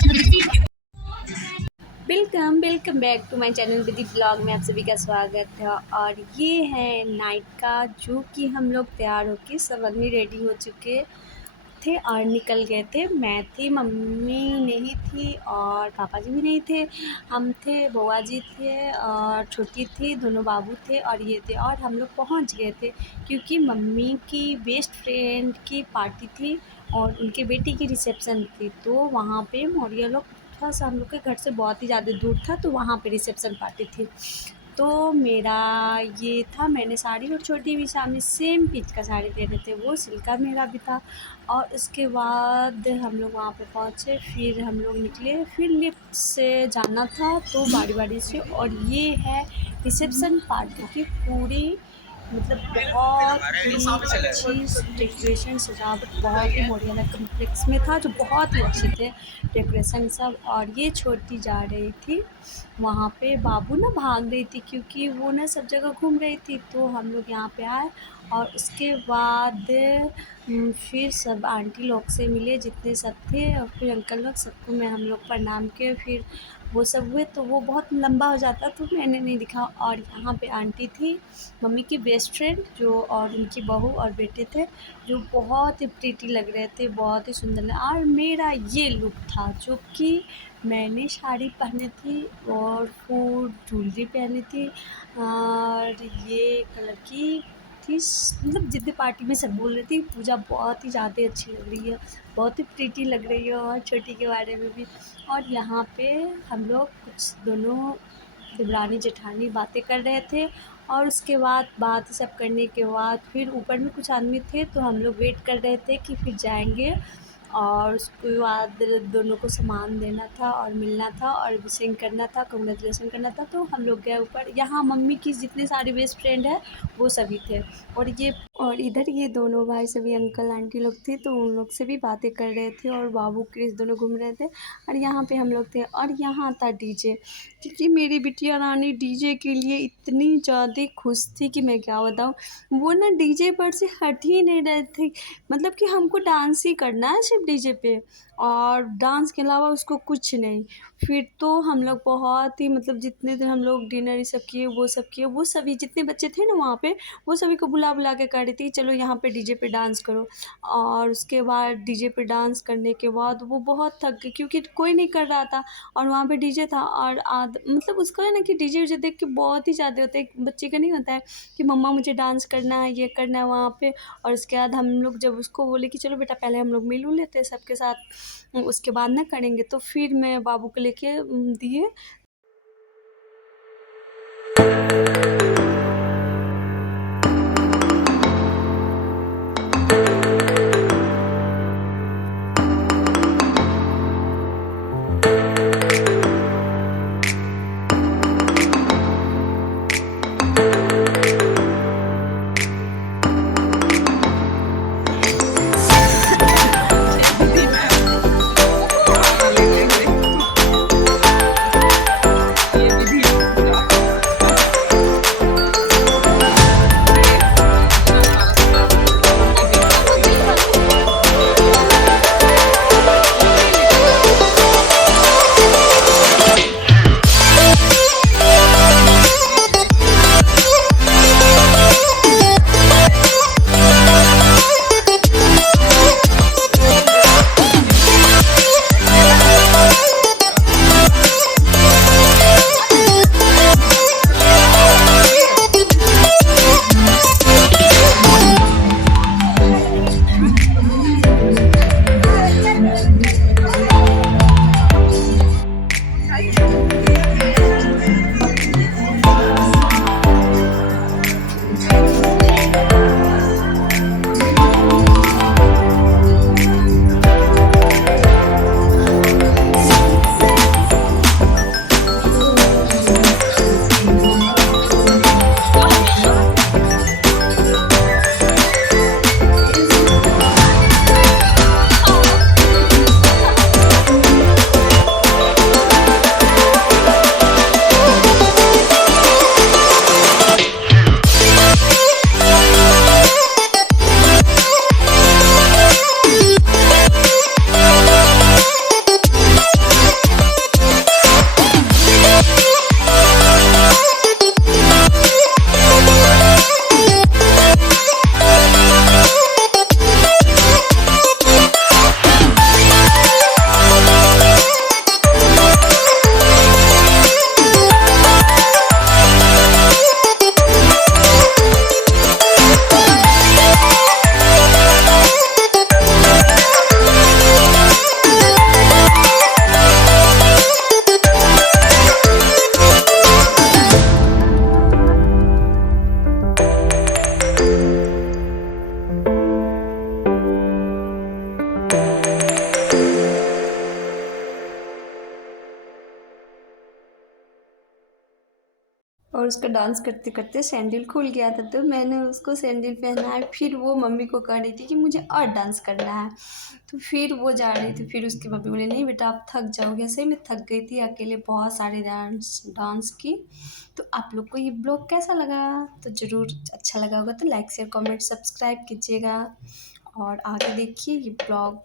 Welcome welcome back to my channel with blog में आप सभी का स्वागत है। और ये है नाइट का, जो कि हम लोग तैयार होके सब आदमी रेडी हो चुके थे और निकल गए थे। मैं थी, मम्मी नहीं थी और पापा जी भी नहीं थे। हम थे, बुआ जी थे और छोटी थी, दोनों बाबू थे और ये थे। और हम लोग पहुंच गए थे क्योंकि मम्मी की बेस्ट फ्रेंड की पार्टी थी और उनके बेटी की रिसेप्शन थी। तो वहाँ पे मौर्य लोग, थोड़ा सा हम लोग के घर से बहुत ही ज़्यादा दूर था, तो वहाँ पे रिसेप्शन पार्टी थी। तो मेरा ये था, मैंने साड़ी और छोटी भी सामने सेम पिच का साड़ी पहने थे, वो सिल्का मेरा भी था। और उसके बाद हम लोग वहाँ पे पहुँचे, फिर हम लोग निकले, फिर लिफ्ट से जाना था तो बारी बारी से। और ये है रिसेप्शन पार्टी की पूरी, मतलब बहुत ही अच्छी डेकोरेशन सजावट, बहुत ही मोरियाना कम्प्लेक्स में था, जो बहुत ही अच्छे थे डेकोरेशन सब। और ये छोटी जा रही थी वहाँ पे, बाबू ना भाग रही थी क्योंकि वो ना सब जगह घूम रही थी। तो हम लोग यहाँ पे आए और उसके बाद फिर सब आंटी लोग से मिले जितने सब थे, और फिर अंकल लोग, सबको मैं हम लोग प्रणाम किए, फिर वो सब हुए। तो वो बहुत लंबा हो जाता तो मैंने नहीं दिखा। और यहाँ पे आंटी थी, मम्मी की बेस्ट फ्रेंड जो, और उनकी बहू और बेटे थे, जो बहुत ही प्रीटी लग रहे थे, बहुत ही सुंदर और मेरा ये लुक था, जो कि मैंने साड़ी पहनी थी और फूल ज्वेलरी पहनी थी और ये कलर की थी। मतलब जितने पार्टी में सब बोल रही थी पूजा बहुत ही ज़्यादा अच्छी लग रही है, बहुत ही प्रीटी लग रही है, और छोटी के बारे में भी। और यहाँ पे हम लोग कुछ दोनों देवरानी जेठानी बातें कर रहे थे। और उसके बाद बात सब करने के बाद फिर ऊपर में कुछ आदमी थे, तो हम लोग वेट कर रहे थे कि फिर जाएंगे। और उसके बाद दोनों को सामान देना था और मिलना था और विशिंग करना था, कंग्रेचुलेसन करना था। तो हम लोग गए ऊपर। यहाँ मम्मी की जितने सारे बेस्ट फ्रेंड है वो सभी थे। और इधर ये दोनों भाई सभी अंकल आंटी लोग थे, तो उन लोग से भी बातें कर रहे थे और बाबू क्रिस दोनों घूम रहे थे। और यहाँ पे हम लोग थे और यहाँ था डीजे, क्योंकि मेरी बिटिया रानी डीजे के लिए इतनी ज़्यादा खुश थी कि मैं क्या बताऊँ। वो ना डीजे पर से हट ही नहीं रहे थे, मतलब कि हमको डांस ही करना है सिर्फ डीजे पे, और डांस के अलावा उसको कुछ नहीं। फिर तो हम लोग बहुत ही, मतलब जितने दिन हम लोग डिनर ये सब किए, वो सब किए, वो सभी जितने बच्चे थे ना वहाँ पे, वो सभी को बुला बुला के कह रही थी चलो यहाँ पे डीजे पे डांस करो। और उसके बाद डीजे पे डांस करने के बाद वो बहुत थक गई क्योंकि कोई नहीं कर रहा था और वहाँ पे डीजे था। और मतलब उसका है ना कि डीजे वीजे देख के बहुत ही ज़्यादा होता है, एक बच्चे का नहीं होता है कि मम्मा मुझे डांस करना है, ये करना है वहाँ पे। और उसके बाद हम लोग जब उसको बोले कि चलो बेटा पहले हम लोग मिल लेते हैं सबके साथ, उसके बाद ना करेंगे, तो फिर मैं बाबू को लेके दिए। उसका डांस करते करते सैंडल खुल गया था, तो मैंने उसको सैंडल पहनाया। फिर वो मम्मी को कह रही थी कि मुझे और डांस करना है, तो फिर वो जा रही थी। फिर उसकी मम्मी बोले नहीं बेटा आप थक जाओगे। सही में थक गई थी, अकेले बहुत सारे डांस डांस की। तो आप लोग को ये ब्लॉग कैसा लगा? तो ज़रूर अच्छा लगा होगा तो लाइक शेयर कमेंट सब्सक्राइब कीजिएगा और आगे देखिए ये ब्लॉग।